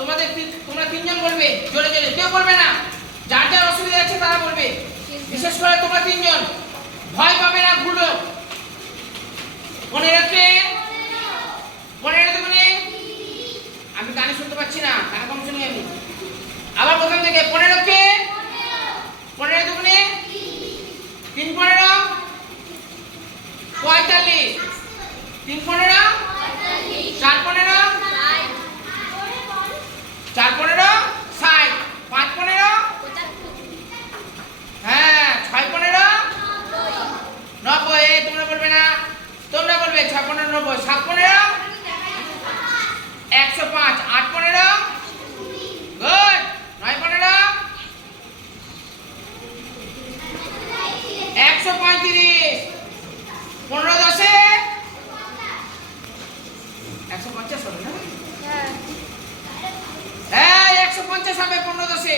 তোমাদের তোমরা তিনজন বলবে, জোরে জোরে। কেউ বলবে না। যার যার অসুবিধা আছে তারা বলবে। বিশেষ করে তোমরা তিনজন। ভয় পাবে না, ভুলো মনে রাখবে মনে রাখবে মানে আমি গানে শুনতে পাচ্ছি না গান কম শুনি আমি। আবার প্রথম থেকে পনেরো কে পনেরো দুগুণে তিন পনেরো পঁয়ত্রিশ পনেরো দশে? একশো পঞ্চাশ হবে না? হ্যাঁ, হ্যাঁ একশো পঞ্চাশ হবে পনেরো দশে।